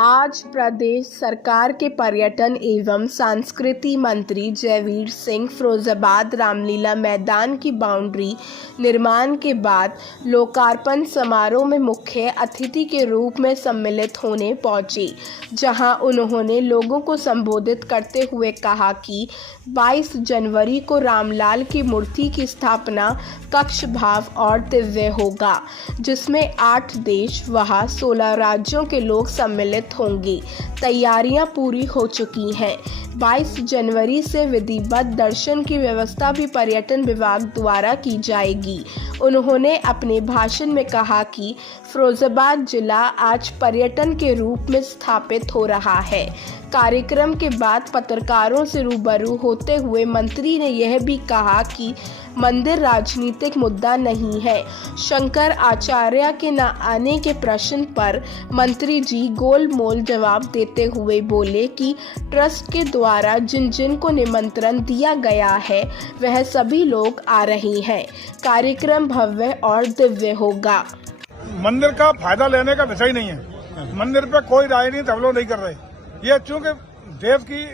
आज प्रदेश सरकार के पर्यटन एवं संस्कृति मंत्री जयवीर सिंह फिरोजाबाद रामलीला मैदान की बाउंड्री निर्माण के बाद लोकार्पण समारोह में मुख्य अतिथि के रूप में सम्मिलित होने पहुंचे, जहां उन्होंने लोगों को संबोधित करते हुए कहा कि 22 जनवरी को रामलाल की मूर्ति की स्थापना कक्ष भाव और दिव्य होगा, जिसमें 8 देश व 16 राज्यों के लोग सम्मिलित होंगे। तैयारियां पूरी हो चुकी हैं। 22 जनवरी से विधिवत दर्शन की व्यवस्था भी पर्यटन विभाग द्वारा की जाएगी। उन्होंने अपने भाषण में कहा कि फिरोजाबाद जिला आज पर्यटन के रूप में स्थापित हो रहा है। कार्यक्रम के बाद पत्रकारों से रूबरू होते हुए मंत्री ने यह भी कहा कि मंदिर राजनीतिक मुद्दा नहीं है। शंकर आचार्य के न आने के प्रश्न पर मंत्री जी गोलमोल जवाब देते हुए बोले कि ट्रस्ट के द्वारा जिन जिन को निमंत्रण दिया गया है वह सभी लोग आ रहे हैं। कार्यक्रम भव्य और दिव्य होगा। मंदिर का फायदा लेने का विषय नहीं है। मंदिर पे कोई राजनीति हम लोग नहीं कर रहे। ये चूंकि देश की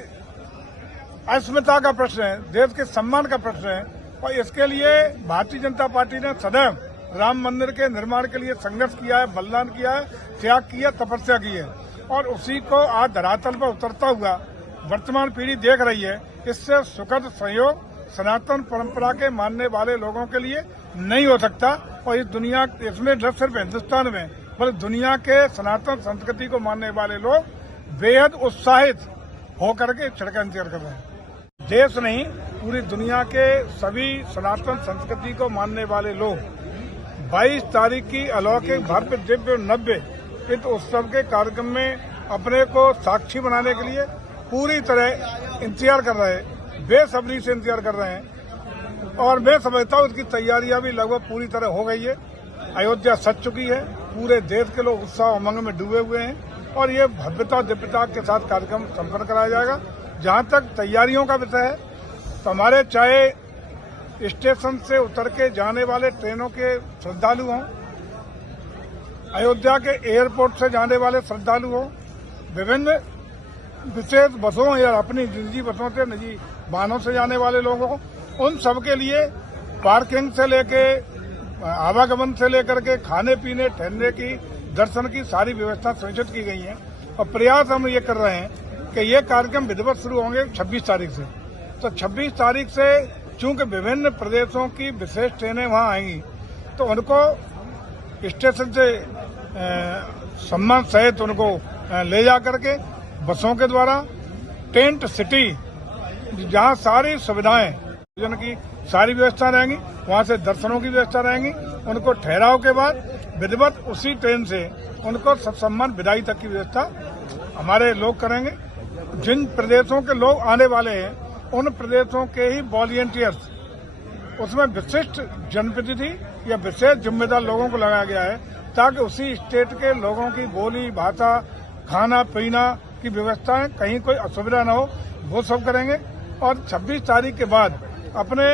अस्मिता का प्रश्न है, देश के सम्मान का प्रश्न है, और इसके लिए भारतीय जनता पार्टी ने सदैव राम मंदिर के निर्माण के लिए संघर्ष किया है, बलिदान किया है, त्याग किया, तपस्या की है, और उसी को आज धरातल पर उतरता हुआ वर्तमान पीढ़ी देख रही है। इससे सुखद संयोग सनातन परंपरा के मानने वाले लोगों के लिए नहीं हो सकता, और इस दुनिया इसमें न सिर्फ हिंदुस्तान में बल्कि दुनिया के सनातन संस्कृति को मानने वाले लोग बेहद उत्साहित होकर के छिड़का इंतजार कर रहे हैं। देश नहीं, पूरी दुनिया के सभी सनातन संस्कृति को मानने वाले लोग 22 तारीख की अलौकिक भव्य दिव्य नव्य इस उत्सव के कार्यक्रम में अपने को साक्षी बनाने के लिए पूरी तरह इंतजार कर रहे हैं, बेसब्री से इंतजार कर रहे हैं। और मैं समझता हूँ इसकी तैयारियां भी लगभग पूरी तरह हो गई है। अयोध्या सज चुकी है, पूरे देश के लोग उत्साह उमंग में डूबे हुए हैं, और ये भव्यता दिव्यता के साथ कार्यक्रम संपन्न कराया जाएगा। जहां तक तैयारियों का विषय है, तो हमारे चाहे स्टेशन से उतर के जाने वाले ट्रेनों के श्रद्धालु हों, अयोध्या के एयरपोर्ट से जाने वाले श्रद्धालु हों, विभिन्न विशेष बसों या अपनी निजी बसों से, निजी वाहनों से जाने वाले लोगों को, उन सबके लिए पार्किंग से लेके आवागमन से लेकर के खाने पीने ठहरने की दर्शन की सारी व्यवस्था सुनिश्चित की गई है। और प्रयास हम ये कर रहे हैं कि ये कार्यक्रम विधिवत शुरू होंगे 26 तारीख से। तो 26 तारीख से चूंकि विभिन्न प्रदेशों की विशेष ट्रेनें वहां आएंगी, तो उनको स्टेशन से सम्मान सहित उनको ले जा करके बसों के द्वारा टेंट सिटी, जहां सारी सुविधाएं भोजन की सारी व्यवस्था रहेंगी, वहां से दर्शनों की व्यवस्था रहेंगी। उनको ठहराव के बाद विधिवत उसी ट्रेन से उनको सम्मान विदाई तक की व्यवस्था हमारे लोग करेंगे। जिन प्रदेशों के लोग आने वाले हैं, उन प्रदेशों के ही वॉलंटियर्स, उसमें विशिष्ट जनप्रतिनिधि या विशेष जिम्मेदार लोगों को लगाया गया है, ताकि उसी स्टेट के लोगों की बोली भाषा, खाना पीना की व्यवस्थाएं कहीं कोई असुविधा न हो, वो सब करेंगे। और 26 तारीख के बाद अपने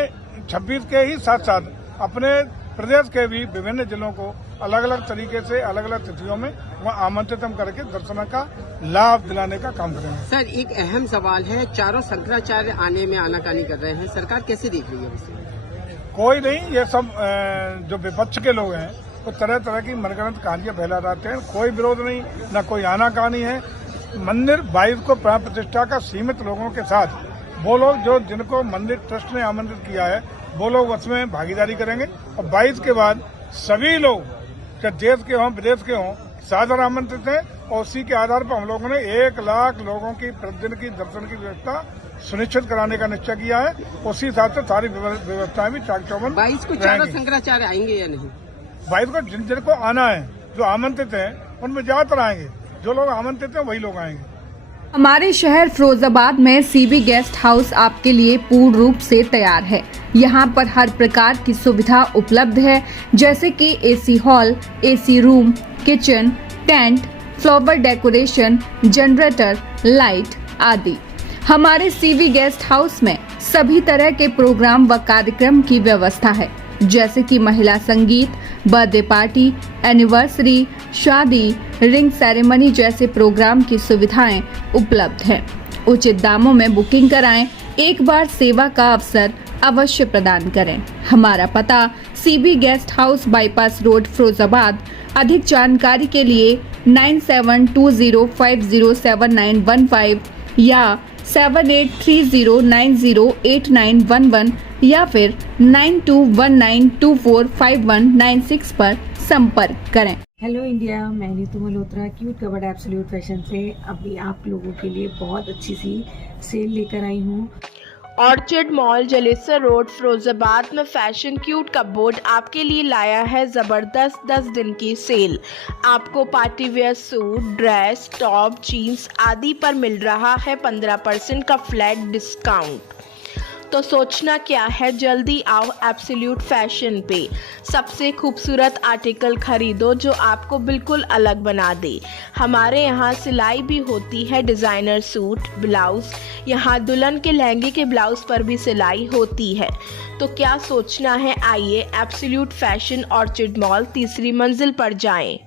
26 के ही साथ साथ अपने प्रदेश के भी विभिन्न जिलों को अलग अलग तरीके से अलग अलग तिथियों में वहाँ आमंत्रित करके दर्शन का लाभ दिलाने का काम करेंगे। सर, एक अहम सवाल है, चारों शंकराचार्य आने में आनाकानी कर रहे हैं, सरकार कैसे देख रही है इसे? कोई नहीं, ये सब जो विपक्ष के लोग हैं वो तरह तरह की मनगढ़ंत कहानियां फैला रहे हैं। कोई विरोध नहीं, न कोई आनाकानी है। मंदिर 22 को प्राण प्रतिष्ठा का सीमित लोगों के साथ वो लोग जो जिनको मंदिर ट्रस्ट ने आमंत्रित किया है, वो लोग उसमें भागीदारी करेंगे। और 22 के बाद सभी लोग, चाहे देश के हों विदेश के हों, सादर आमंत्रित हैं। और उसी के आधार पर हम लोगों ने 1 लाख लोगों की प्रतिदिन की दर्शन की व्यवस्था सुनिश्चित कराने का निश्चय किया है। उसी हिसाब से सारी व्यवस्थाएं भी चाक चौबंद। 22 को चारों शंकराचार्य आएंगे या नहीं? 22 को जिन जिनको आना है, जो आमंत्रित हैं, उनमें ज्यादातर आएंगे। जो लोग आमंत्रित हैं वही लोग आएंगे। हमारे शहर फिरोजाबाद में सीबी गेस्ट हाउस आपके लिए पूर्ण रूप से तैयार है। यहाँ पर हर प्रकार की सुविधा उपलब्ध है, जैसे कि AC hall, AC room, kitchen, tent, flower decoration, generator, light आदि। हमारे सीबी गेस्ट हाउस में सभी तरह के प्रोग्राम व कार्यक्रम की व्यवस्था है, जैसे कि महिला संगीत, बर्थडे पार्टी, एनिवर्सरी, शादी, रिंग सेरेमनी जैसे प्रोग्राम की सुविधाएं उपलब्ध हैं। उचित दामों में बुकिंग कराएं, एक बार सेवा का अवसर अवश्य प्रदान करें। हमारा पता CB guest house, bypass road, Firozabad. अधिक जानकारी के लिए 9720507915 या 7830908911 या फिर 9219245196 पर संपर्क करें। हेलो इंडिया, मैं Neetu Malhotra cute covered absolute fashion से अभी आप लोगों के लिए बहुत अच्छी सी सेल लेकर आई हूँ। Orchid mall, Jalesar road, Firozabad में फैशन क्यूट कपबोर्ड आपके लिए लाया है ज़बरदस्त 10 दिन की सेल। आपको party wear suit, dress, top, jeans आदि पर मिल रहा है 15% का फ्लैट डिस्काउंट। तो सोचना क्या है, जल्दी आओ एब्सोल्यूट फैशन पे। सबसे खूबसूरत आर्टिकल खरीदो जो आपको बिल्कुल अलग बना दे। हमारे यहाँ सिलाई भी होती है, डिज़ाइनर सूट, ब्लाउज। यहाँ दुल्हन के लहंगे के ब्लाउज पर भी सिलाई होती है। तो क्या सोचना है, आइए एब्सोल्यूट फैशन, ऑर्चिड मॉल, 3री मंजिल पर जाएं।